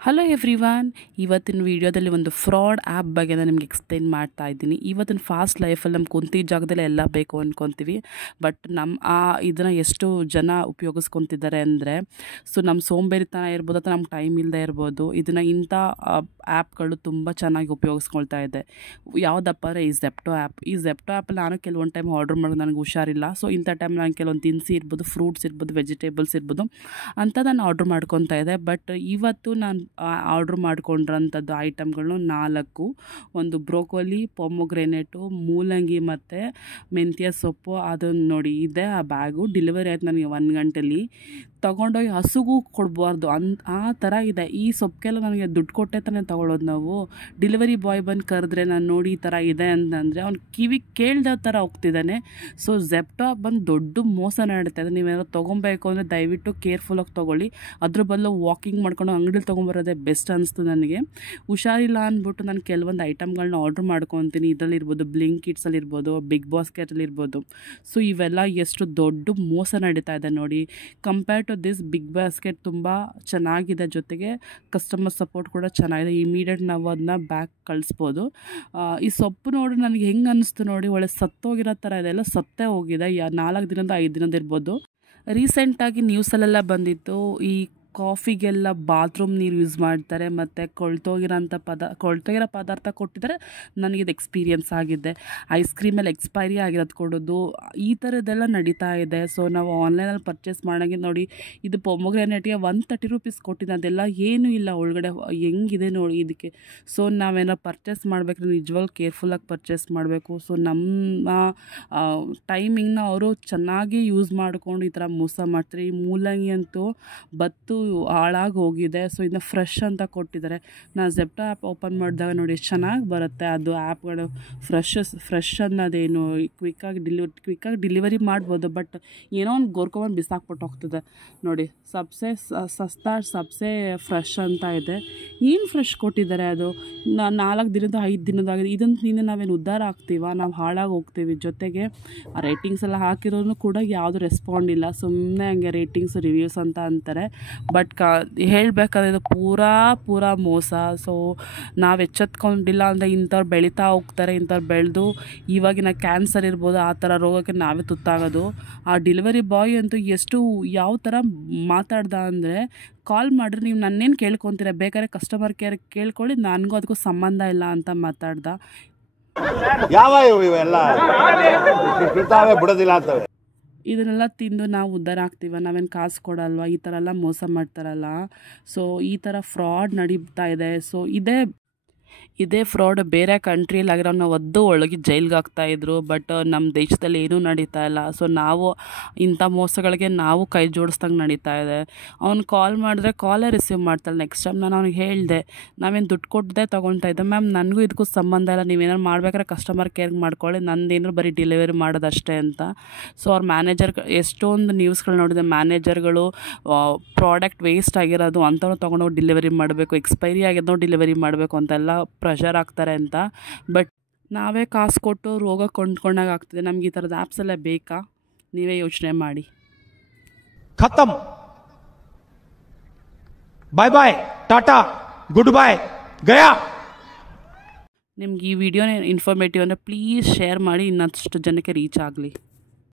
Hello everyone, ಇವತ್ತಿನ ವೀಡಿಯೋದಲ್ಲಿ ಒಂದು ಫ್ರಾಡ್ ಆ್ಯಪ್ ಬಗ್ಗೆ ನಾನು ನಿಮ್ಗೆ ಎಕ್ಸ್ಪ್ಲೇನ್ ಮಾಡ್ತಾ ಇದ್ದೀನಿ. ಇವತ್ತಿನ ಫಾಸ್ಟ್ ಲೈಫಲ್ಲಿ ನಮ್ಮ ಕುಂತಿದ್ದ ಜಾಗದಲ್ಲಿ ಎಲ್ಲ ಬೇಕು ಅಂದ್ಕೊತೀವಿ, ಬಟ್ ಇದನ್ನು ಎಷ್ಟು ಜನ ಉಪಯೋಗಿಸ್ಕೊತಿದ್ದಾರೆ ಅಂದರೆ, ನಮ್ಮ ಸೋಂಬೇರಿತನ ಇರ್ಬೋದು ಅಥವಾ ನಮ್ಮ ಟೈಮ್ ಇಲ್ಲದೆ ಇರ್ಬೋದು, ಇದನ್ನು ಇಂಥ ಆ್ಯಪ್ಗಳು ತುಂಬ ಚೆನ್ನಾಗಿ ಉಪಯೋಗಿಸ್ಕೊಳ್ತಾ ಇದೆ. ಯಾವುದಪ್ಪ ಅಂದರೆ ಈ ಝೆಪ್ಟೋ ಆ್ಯಪ್. ಈ ಝೆಪ್ಟೋ ಆ್ಯಪಲ್ಲಿ ನಾನು ಕೆಲವೊಂದು ಟೈಮ್ ಆರ್ಡ್ರ್ ಮಾಡೋದು ನನಗೆ ಹುಷಾರಿಲ್ಲ. ಸೊ ಇಂಥ ಟೈಮ್ ನಾನು ಕೆಲವೊಂದು ದಿನಸಿ ಇರ್ಬೋದು, ಫ್ರೂಟ್ಸ್ ಇರ್ಬೋದು, ವೆಜಿಟೇಬಲ್ಸ್ ಇರ್ಬೋದು ಅಂತ ನಾನು ಆರ್ಡ್ರ್ ಮಾಡ್ಕೊತಾ ಇದ್ದೆ. ಬಟ್ ಇವತ್ತು ನಾನು ಆರ್ಡ್ರ್ ಮಾಡ್ಕೊಂಡಿರೋಂಥದ್ದು ಐಟಮ್ಗಳು 4. ಒಂದು ಬ್ರೋಕೋಲಿ, ಪೊಮೊಗ್ರೆನೇಟು, ಮೂಲಂಗಿ ಮತ್ತು ಮೆಂತ್ಯ ಸೊಪ್ಪು. ಅದನ್ನು ನೋಡಿ, ಇದೆ ಆ ಬ್ಯಾಗು. ಡೆಲಿವರಿ ಆಯ್ತು ನನಗೆ 1 ಗಂಟೆಲಿ. ತೊಗೊಂಡೋಗಿ ಹಸುಗೂ ಕೊಡಬಾರ್ದು ಆ ಥರ ಇದೆ. ಈ ಸೊಪ್ಪಿಗೆಲ್ಲ ನನಗೆ ದುಡ್ಡು ಕೊಟ್ಟೆ ತಾನೇ ತೊಗೊಳ್ಳೋದು ನಾವು. ಡೆಲಿವರಿ ಬಾಯ್ ಬಂದು ಕರೆದ್ರೆ ನಾನು ನೋಡಿ ಈ ಥರ ಇದೆ ಅಂತಂದರೆ ಅವ್ನು ಕಿವಿ ಕೇಳ್ದ ಥರ ಹೋಗ್ತಿದ್ದಾನೆ. ಸೊ ಝೆಪ್ಟೋ ಬಂದು ದೊಡ್ಡ ಮೋಸ ನಡೀತಾ ಇದೆ. ನೀವೇನಾದ್ರು ತೊಗೊಬೇಕು ಅಂದರೆ ದಯವಿಟ್ಟು ಕೇರ್ಫುಲ್ಲಾಗಿ ತೊಗೊಳ್ಳಿ. ಅದ್ರ ಬದಲು ವಾಕಿಂಗ್ ಮಾಡ್ಕೊಂಡು ಅಂಗಡಿಲಿ ತೊಗೊಂಬರೋದೇ ಬೆಸ್ಟ್ ಅನಿಸ್ತು ನನಗೆ. ಹುಷಾರಿಲ್ಲ ಅಂದ್ಬಿಟ್ಟು ನಾನು ಕೆಲವೊಂದು ಐಟಮ್ಗಳನ್ನ ಆರ್ಡ್ರ್ ಮಾಡ್ಕೊತೀನಿ. ಇದರಲ್ಲಿರ್ಬೋದು, ಬ್ಲಿಂಕಿಟ್ಸಲ್ಲಿರ್ಬೋದು, ಬಿಗ್ ಬಾಸ್ಕೆಟಲ್ಲಿರ್ಬೋದು. ಸೊ ಇವೆಲ್ಲ ಎಷ್ಟು ದೊಡ್ಡ ಮೋಸ ನಡೀತಾ ಇದೆ ನೋಡಿ. Compare to this Big Basket ತುಂಬ ಚೆನ್ನಾಗಿದೆ, ಜೊತೆಗೆ ಕಸ್ಟಮರ್ ಸಪೋರ್ಟ್ ಕೂಡ ಚೆನ್ನಾಗಿದೆ. ಇಮಿಡಿಯೇಟ್ ನಾವು ಅದನ್ನ ಬ್ಯಾಕ್ ಕಳಿಸ್ಬೋದು. ಈ ಸೊಪ್ಪು ನೋಡಿ ನನಗೆ ಹೆಂಗೆ ಅನ್ನಿಸ್ತು ನೋಡಿ, ಒಳ್ಳೆ ಸತ್ತೋಗಿರೋ ಥರ ಇದೆ. ಎಲ್ಲ ಸತ್ತೇ ಹೋಗಿದೆ. 4 ದಿನದ 5 ದಿನದ ಇರ್ಬೋದು. ರೀಸೆಂಟಾಗಿ ನ್ಯೂಸಲ್ಲೆಲ್ಲ ಬಂದಿತ್ತು, ಈ ಕಾಫಿಗೆಲ್ಲ ಬಾತ್ರೂಮ್ ನೀರು ಯೂಸ್ ಮಾಡ್ತಾರೆ ಮತ್ತು ಕೊಳ್ತೋಗಿರೋ ಪದಾರ್ಥ ಕೊಟ್ಟಿದ್ದಾರೆ. ನನಗಿದು ಎಕ್ಸ್ಪೀರಿಯನ್ಸ್ ಆಗಿದೆ. ಐಸ್ ಕ್ರೀಮಲ್ಲಿ ಎಕ್ಸ್ಪೈರಿ ಆಗಿರೋದು ಕೊಡೋದು, ಈ ಥರದ್ದೆಲ್ಲ ನಡೀತಾ ಇದೆ. ಸೊ ನಾವು ಆನ್ಲೈನಲ್ಲಿ ಪರ್ಚೇಸ್ ಮಾಡೋಂಗೆ ನೋಡಿ, ಇದು ಪೊಮೊಗ್ರೆನೇಟಿಗೆ 130 ರೂಪೀಸ್ ಕೊಟ್ಟಿದ್ದೆ. ಅದೆಲ್ಲ ಏನೂ ಇಲ್ಲ ಒಳಗಡೆ. ಹೆಂಗಿದೆ ನೋಡಿ ಇದಕ್ಕೆ. ಸೊ ನಾವೇನೋ ಪರ್ಚೇಸ್ ಮಾಡಬೇಕಾದ್ರೆ ನಿಜವಾಗ್ಲೂ ಕೇರ್ಫುಲ್ಲಾಗಿ ಪರ್ಚೇಸ್ ಮಾಡಬೇಕು. ಸೊ ನಮ್ಮ ಟೈಮಿಂಗ್ನ ಅವರು ಚೆನ್ನಾಗಿ ಯೂಸ್ ಮಾಡಿಕೊಂಡು ಈ ಥರ ಮೋಸ ಮಾಡ್ತಾರೆ. ಈ ಮೂಲಂಗಿ ಅಂತೂ ಬತ್ತು ಹಾಳಾಗಿ ಹೋಗಿದೆ. ಸೊ ಇದನ್ನ ಫ್ರೆಶ್ ಅಂತ ಕೊಟ್ಟಿದ್ದಾರೆ. ನಾನು ಝೆಪ್ಟೋ ಆ್ಯಪ್ ಓಪನ್ ಮಾಡಿದಾಗ ನೋಡಿ ಎಷ್ಟು ಚೆನ್ನಾಗಿ ಬರುತ್ತೆ. ಅದು ಆ್ಯಪ್ಗಳು ಫ್ರೆಶ್ ಅನ್ನೋದೇನು ಕ್ವಿಕ್ಕಾಗಿ ಡೆಲಿವರಿ ಮಾಡ್ಬೋದು. ಬಟ್ ಏನೋ ಒಂದು ಗೋರ್ಕೊಂಬಂದು ಬಿಸಾಕ್ಬಿಟ್ಟು ಹೋಗ್ತದೆ ನೋಡಿ. ಸಬ್ಸೆ ಸಸ್ತಾ ಸಬ್ಸೆ ಫ್ರೆಶ್ ಅಂತ ಇದೆ. ಏನು ಫ್ರೆಶ್ ಕೊಟ್ಟಿದ್ದಾರೆ ಅದು? 4 ದಿನದ 5 ದಿನದಾಗಿದೆ. ಇದನ್ನು ನಾವೇನು ಉದ್ಧಾರ ಆಗ್ತೀವ? ನಾವು ಹಾಳಾಗಿ ಹೋಗ್ತೀವಿ. ಜೊತೆಗೆ ಆ ರೇಟಿಂಗ್ಸ್ ಎಲ್ಲ ಹಾಕಿರೋನು ಕೂಡ ಯಾವುದು ರೆಸ್ಪಾಂಡ್ ಇಲ್ಲ. ಸುಮ್ಮನೆ ಹಂಗೆ ರೇಟಿಂಗ್ಸ್ ರಿವ್ಯೂಸ್ ಅಂತ ಅಂತಾರೆ. ಬಟ್ ಹೇಳಬೇಕಾದ್ರೆ ಇದು ಪೂರಾ ಮೋಸ. ಸೊ ನಾವು ಎಚ್ಚೆತ್ಕೊಂಡಿಲ್ಲ ಅಂದರೆ ಇಂಥವ್ರು ಬೆಳೀತಾ ಹೋಗ್ತಾರೆ. ಇಂಥವ್ರು ಬೆಳೆದು ಇವಾಗಿನ ಕ್ಯಾನ್ಸರ್ ಇರ್ಬೋದು, ಆ ಥರ ರೋಗಕ್ಕೆ ನಾವೇ ತುತ್ತಾಗೋದು. ಆ ಡೆಲಿವರಿ ಬಾಯ್ ಅಂತೂ ಯಾವ ಥರ ಮಾತಾಡ್ದ ಅಂದರೆ, ಕಾಲ್ ಮಾಡಿದ್ರೆ ನೀವು ನನ್ನೇನು ಕೇಳ್ಕೊತೀರ, ಬೇಕಾದ್ರೆ ಕಸ್ಟಮರ್ ಕೇರ್ ಕೇಳ್ಕೊಳ್ಳಿ, ನನಗೂ ಅದಕ್ಕೂ ಸಂಬಂಧ ಇಲ್ಲ ಅಂತ ಮಾತಾಡ್ದ. ಯಾವ ಇವೆಲ್ಲ ಬಿಡೋದಿಲ್ಲ ಅಂತವೆ. ಇದನ್ನೆಲ್ಲ ತಿಂದು ನಾವು ಉದ್ಧಾರ ಆಗ್ತೀವ? ನಾವೇನು ಕಾಸು ಕೊಡಲ್ವ? ಈ ಥರ ಎಲ್ಲ ಮೋಸ ಮಾಡ್ತಾರಲ್ಲ. ಸೊ ಈ ಥರ ಫ್ರಾಡ್ ನಡೀತಾ ಇದೆ. ಸೊ ಇದೇ ಫ್ರಾಡ್ ಬೇರೆ ಕಂಟ್ರಿಯಲ್ಲಿ ಆಗಿರೋನ್ನ ಒದ್ದು ಒಳಗೆ ಜೈಲ್ಗೆ ಹಾಕ್ತಾಯಿದ್ರು. ಬಟ್ ನಮ್ಮ ದೇಶದಲ್ಲಿ ಏನೂ ನಡೀತಾ ಇಲ್ಲ. ಸೊ ನಾವು ಇಂಥ ಮೋಸಗಳಿಗೆ ನಾವು ಕೈ ಜೋಡಿಸ್ದಂಗೆ ನಡೀತಾ ಇದೆ. ಅವ್ನು ಕಾಲ್ ಮಾಡಿದ್ರೆ ಕಾಲೇ ರಿಸೀವ್ ಮಾಡ್ತಾಳೆ. ನೆಕ್ಸ್ಟ್ ಟೈಮ್ ನಾನು ಅವ್ನಿಗೆ ಹೇಳಿದೆ, ನಾವೇನು ದುಡ್ಡು ಕೊಟ್ಟದೆ ತೊಗೊಳ್ತಾ ಇದ್ದೆ ಮ್ಯಾಮ್, ನನಗೂ ಇದಕ್ಕೂ ಸಂಬಂಧ ಇಲ್ಲ, ನೀವೇನಾರು ಮಾಡ್ಬೇಕಾದ್ರೆ ಕಸ್ಟಮರ್ ಕೇರ್ಗೆ ಮಾಡ್ಕೊಳ್ಳಿ, ನಂದೇನಾರು ಬರೀ ಡೆಲಿವರಿ ಮಾಡೋದಷ್ಟೇ ಅಂತ. ಸೊ ಅವ್ರ ಮ್ಯಾನೇಜರ್ ಎಷ್ಟೊಂದು ನ್ಯೂಸ್ಗಳು ನೋಡಿದೆ. ಮ್ಯಾನೇಜರ್ಗಳು ಪ್ರಾಡಕ್ಟ್ ವೇಸ್ಟ್ ಆಗಿರೋದು ಅಂಥವ್ರು ತೊಗೊಂಡೋಗಿ ಡೆಲಿವರಿ ಮಾಡಬೇಕು, ಎಕ್ಸ್ಪೈರಿ ಆಗಿದ್ದೋ ಡೆಲಿವರಿ ಮಾಡಬೇಕು ಅಂತೆಲ್ಲ ಪ್ರೆಷರ್ ಆಗ್ತಾರೆ ಅಂತ. ಬಟ್ ನಾವೇ ಕಾಸು ಕೊಟ್ಟು ರೋಗ ಕೊಂಡ್ಕೊಂಡಾಗ ಆಗ್ತದೆ. ನಮ್ಗೆ ಈ ಥರದ ಆ್ಯಪ್ಸ್ ಎಲ್ಲ ಬೇಕಾ? ನೀವೇ ಯೋಚನೆ ಮಾಡಿ. ಖತಮ್. ಬಾಯ್ ಬಾಯ್, ಟಾಟಾ, ಗುಡ್ ಬಾಯ್, ಗಯಾ. ನಿಮ್ಗೆ ಈ ವಿಡಿಯೋ ಇನ್ಫಾರ್ಮೇಟಿವ್ ಅಂದರೆ ಪ್ಲೀಸ್ ಶೇರ್ ಮಾಡಿ, ಇನ್ನಷ್ಟು ಜನಕ್ಕೆ ರೀಚ್ ಆಗಲಿ.